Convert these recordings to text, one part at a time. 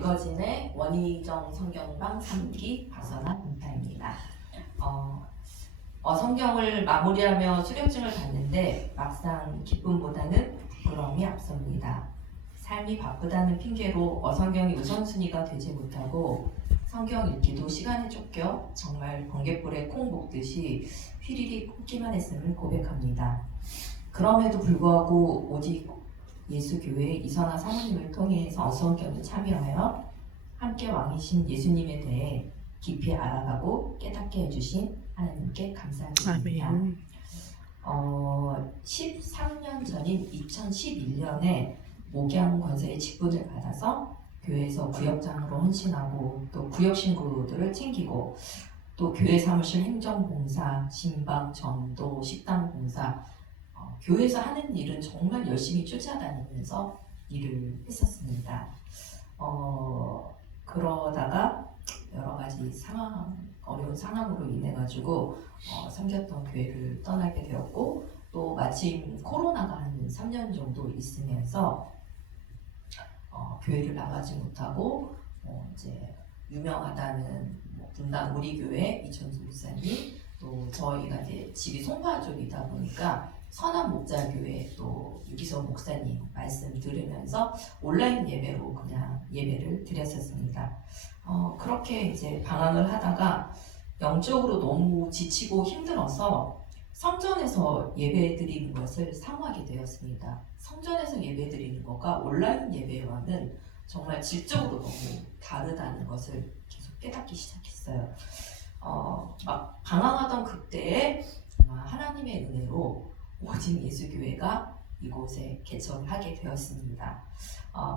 매거진의 원희정 성경방 3기 박선아 문타입니다. 성경을 마무리하며 수료증을 받는데 막상 기쁨보다는 부끄러움이 앞섭니다. 삶이 바쁘다는 핑계로 어성경이 우선순위가 되지 못하고 성경 읽기도 시간에 쫓겨 정말 번갯불에 콩 볶듯이 휘리릭 꽂기만 했음을 고백합니다. 그럼에도 불구하고 오직 예수교회 이선화 사모님을 통해서 어성경에 참여하여 함께 왕이신 예수님에 대해 깊이 알아가고 깨닫게 해주신 하나님께 감사드립니다. 13년 전인 2011년에 목양 권사의 직분을 받아서 교회에서 구역장으로 헌신하고 또 구역 신구들을 챙기고 또 교회 사무실 행정봉사, 신방, 전도, 식당 봉사 교회에서 하는 일은 정말 열심히 쫓아다니면서 일을 했었습니다. 그러다가 여러 가지 어려운 상황으로 인해 가지고 섬겼던 교회를 떠나게 되었고 또 마침 코로나가 한 3년 정도 있으면서 교회를 나가지 못하고 이제 유명하다는 분당 우리교회 이천수 목사님 또 저희가 이제 집이 송파 쪽이다 보니까 선한 목자교회 또 유기서 목사님 말씀 들으면서 온라인 예배로 그냥 예배를 드렸었습니다. 그렇게 이제 방황을 하다가 영적으로 너무 지치고 힘들어서 성전에서 예배 드리는 것을 사모하게 되었습니다. 성전에서 예배 드리는 것과 온라인 예배와는 정말 질적으로 너무 다르다는 것을 계속 깨닫기 시작했어요. 막 방황하던 그때에 하나님의 은혜로 오직 예수교회가 이곳에 개척을 하게 되었습니다.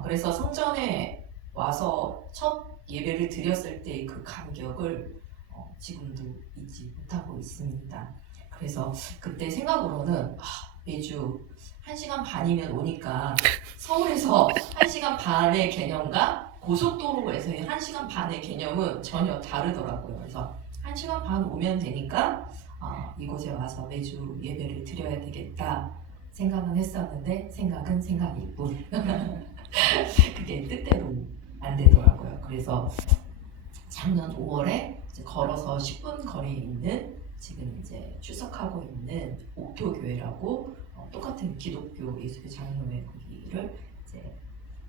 그래서 성전에 와서 첫 예배를 드렸을 때의 그 감격을 지금도 잊지 못하고 있습니다. 그래서 그때 생각으로는 매주 1시간 반이면 오니까 서울에서 1시간 반의 개념과 고속도로에서의 1시간 반의 개념은 전혀 다르더라고요. 그래서 1시간 반 오면 되니까 이곳에 와서 매주 예배를 드려야 되겠다 생각은 했었는데 생각은 생각일 뿐 그게 뜻대로 안 되더라고요. 그래서 작년 5월에 이제 걸어서 10분 거리에 있는 지금 이제 출석하고 있는 옥토교회라고 똑같은 기독교 예수교 장로회 거기를 이제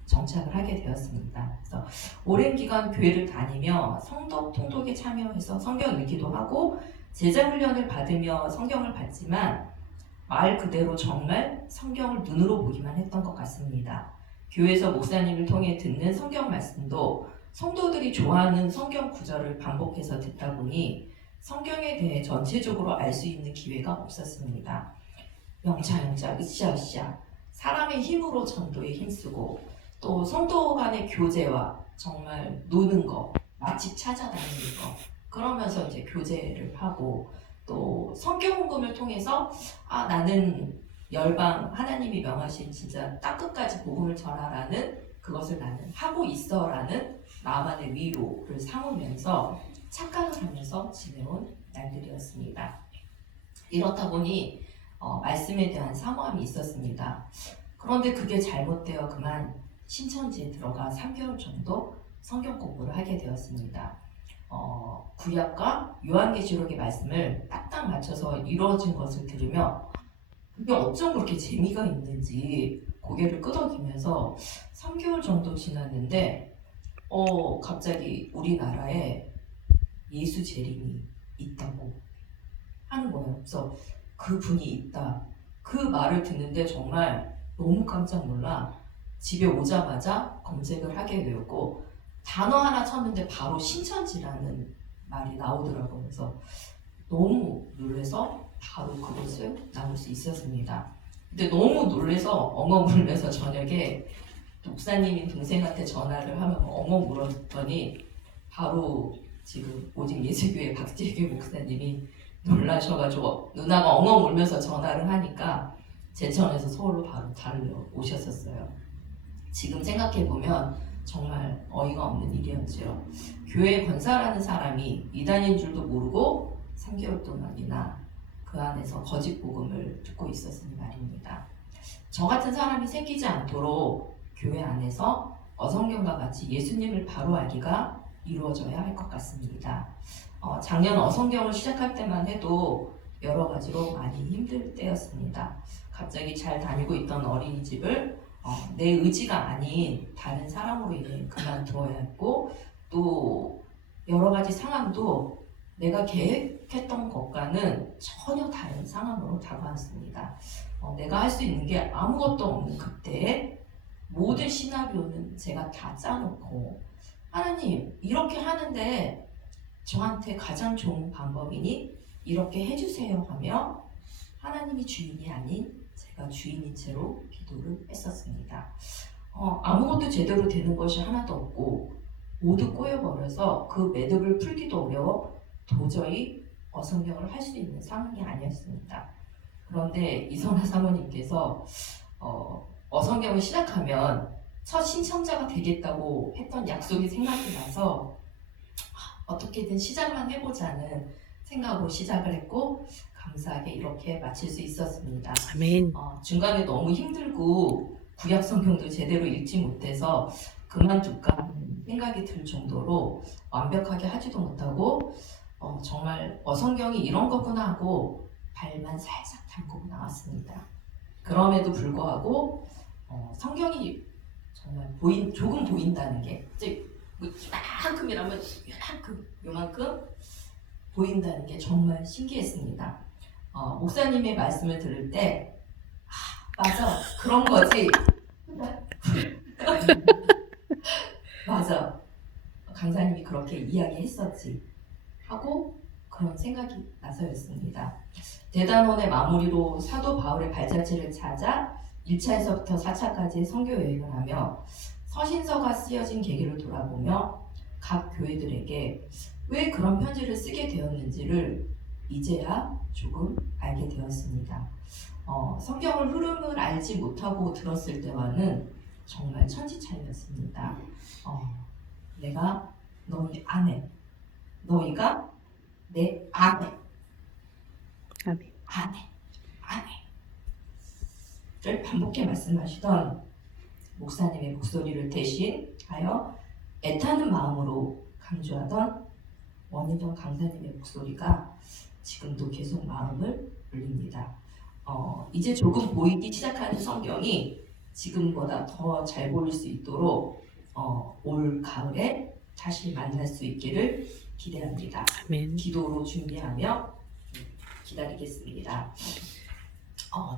정착을 하게 되었습니다. 그래서 오랜 기간 교회를 다니며 성덕 통독에 참여해서 성경 읽기도 하고 제자 훈련을 받으며 성경을 봤지만 말 그대로 정말 성경을 눈으로 보기만 했던 것 같습니다. 교회에서 목사님을 통해 듣는 성경 말씀도 성도들이 좋아하는 성경 구절을 반복해서 듣다 보니 성경에 대해 전체적으로 알 수 있는 기회가 없었습니다. 영차, 으쌰으쌰 사람의 힘으로 전도에 힘쓰고 또 성도 간의 교제와 정말 노는 거, 맛집 찾아다니는 거 그러면서 이제 교제를 하고 또 성경 헌금을 통해서 나는 열방 하나님이 명하신 진짜 땅끝까지 복음을 전하라는 그것을 나는 하고 있어라는 마음 안의 위로를 삼으면서 착각을 하면서 지내온 날들이었습니다. 이렇다 보니 말씀에 대한 사모함이 있었습니다. 그런데 그게 잘못되어 그만 신천지에 들어가 3개월 정도 성경 공부를 하게 되었습니다. 구약과 요한계시록의 말씀을 딱딱 맞춰서 이루어진 것을 들으며 그게 어쩜 그렇게 재미가 있는지 고개를 끄덕이면서 3개월 정도 지났는데 갑자기 우리나라에 예수 재림이 있다고 하는 거예요. 그래서 그분이 있다. 그 말을 듣는데 정말 너무 깜짝 놀라 집에 오자마자 검색을 하게 되었고 단어 하나 쳤는데 바로 신천지라는 말이 나오더라고요. 그래서 너무 놀라서 바로 그것을 나눌 수 있었습니다. 근데 너무 놀라서 엉엉 울면서 저녁에 목사님인 동생한테 전화를 하면 엉엉 울었더니 바로 지금 오직 예수교회 박재규 목사님이 놀라셔가지고 누나가 엉엉 울면서 전화를 하니까 제천에서 서울로 바로 달려오셨었어요. 지금 생각해보면 정말 어이가 없는 일이었죠. 교회 권사라는 사람이 이단인 줄도 모르고 3개월 동안이나 그 안에서 거짓 복음을 듣고 있었으니 말입니다. 저 같은 사람이 생기지 않도록 교회 안에서 어성경과 같이 예수님을 바로 알기가 이루어져야 할 것 같습니다. 작년 어성경을 시작할 때만 해도 여러 가지로 많이 힘들 때였습니다. 갑자기 잘 다니고 있던 어린이집을 내 의지가 아닌 다른 사람으로 인해 그만두어야 했고, 또 여러 가지 상황도 내가 계획했던 것과는 전혀 다른 상황으로 다가왔습니다. 내가 할 수 있는 게 아무것도 없는 그때에 모든 시나리오는 제가 다 짜놓고, 하나님 이렇게 하는데 저한테 가장 좋은 방법이니 이렇게 해주세요 하며 하나님이 주인이 아닌 제가 주인인 채로 기도를 했었습니다. 아무것도 제대로 되는 것이 하나도 없고 모두 꼬여버려서 그 매듭을 풀기도 어려워 도저히 어성경을 할 수 있는 상황이 아니었습니다. 그런데 이선화 사모님께서 어성경을 시작하면 첫 신청자가 되겠다고 했던 약속이 생각이 나서 어떻게든 시작만 해보자는 생각으로 시작을 했고, 감사하게 이렇게 마칠 수 있었습니다. 아멘. 중간에 너무 힘들고 구약 성경도 제대로 읽지 못해서 그만둘까 하는 생각이 들 정도로 완벽하게 하지도 못하고 정말 어성경이 이런 거구나 하고 발만 살짝 담그고 나왔습니다. 그럼에도 불구하고 성경이 정말 조금 보인다는 게, 이제 이만큼이라면 요만큼 보인다는 게 정말 신기했습니다. 목사님의 말씀을 들을 때 맞아, 그런 거지. 맞아, 강사님이 그렇게 이야기했었지 하고 그런 생각이 나서였습니다. 대단원의 마무리로 사도 바울의 발자취를 찾아 1차에서부터 4차까지의 선교 여행을 하며 서신서가 쓰여진 계기를 돌아보며 각 교회들에게 왜 그런 편지를 쓰게 되었는지를 이제야 조금 알게 되었습니다. 성경을 흐름을 알지 못하고 들었을 때와는 정말 천지차이였습니다. 내가 너희 아내, 너희가 내 아내, 아내를 반복해 말씀하시던 목사님의 목소리를 대신하여 애타는 마음으로 강조하던 원희정 강사님의 목소리가 지금도 계속 마음을 울립니다. 이제 조금 보이기 시작하는 성경이 지금보다 더 잘 보일 수 있도록 올 가을에 다시 만날 수 있기를 기대합니다. 아멘. 기도로 준비하며 기다리겠습니다.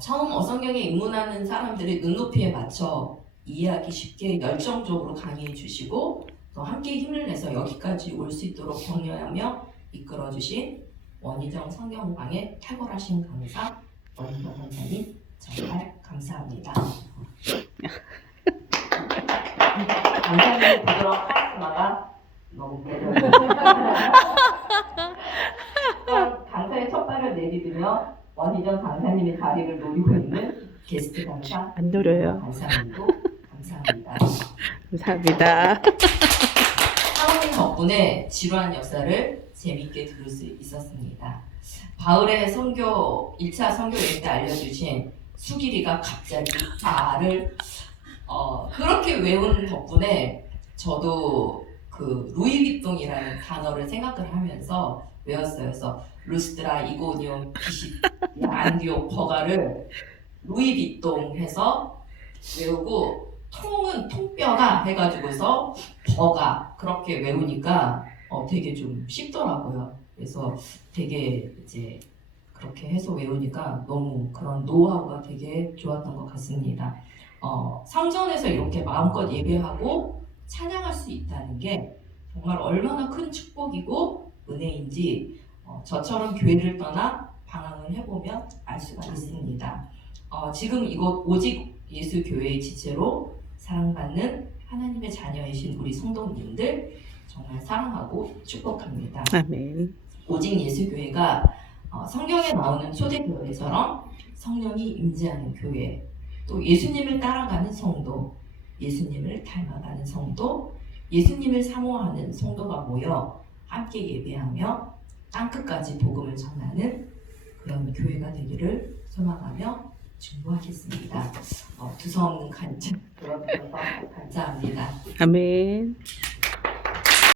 처음 어성경에 입문하는 사람들의 눈높이에 맞춰 이해하기 쉽게 열정적으로 강의해 주시고 또 함께 힘을 내서 여기까지 올 수 있도록 격려하며 이끌어 주신 원희정 성경방의 탁월하신 강사 원희정 강사님 정말 감사합니다. 강사님의 부드러운 카리스마가 너무 매력입니다. 강사의 첫 발을 내디디며 원희정 강사님의 자리를 노리고 있는 게스트 강사 안 노려요. 강사님도 감사합니다. 감사합니다. 사모님 덕분에 지루한 역사를 재미있게 들을 수 있었습니다. 바울의 1차 선교 여행 때 알려주신 수길이가 갑자기 말을 그렇게 외운 덕분에 저도 그 루이비통이라는 단어를 생각을 하면서 외웠어요. 그래서 루스드라, 이고니온, 피시디아, 안디옥, 버가를 루이비통 해서 외우고 통은 통뼈가 해가지고서 버가 그렇게 외우니까 되게 좀 쉽더라고요. 그래서 되게 이제 그렇게 해서 외우니까 너무 그런 노하우가 되게 좋았던 것 같습니다. 성전에서 이렇게 마음껏 예배하고 찬양할 수 있다는 게 정말 얼마나 큰 축복이고 은혜인지 저처럼 교회를 떠나 방황을 해보면 알 수가 있습니다. 지금 이곳 오직 예수 교회의 지체로 사랑받는 하나님의 자녀이신 우리 성도님들 정말 사랑하고 축복합니다. 아멘. 오직 예수 교회가 성경에 나오는 초대교회처럼 성령이 임재하는 교회, 또 예수님을 따라가는 성도, 예수님을 닮아가는 성도, 예수님을 사모하는 성도가 모여 함께 예배하며 땅끝까지 복음을 전하는 그런 교회가 되기를 소망하며 중보하겠습니다. 두서없는 간증 들어주셔서 감사합니다. 아멘.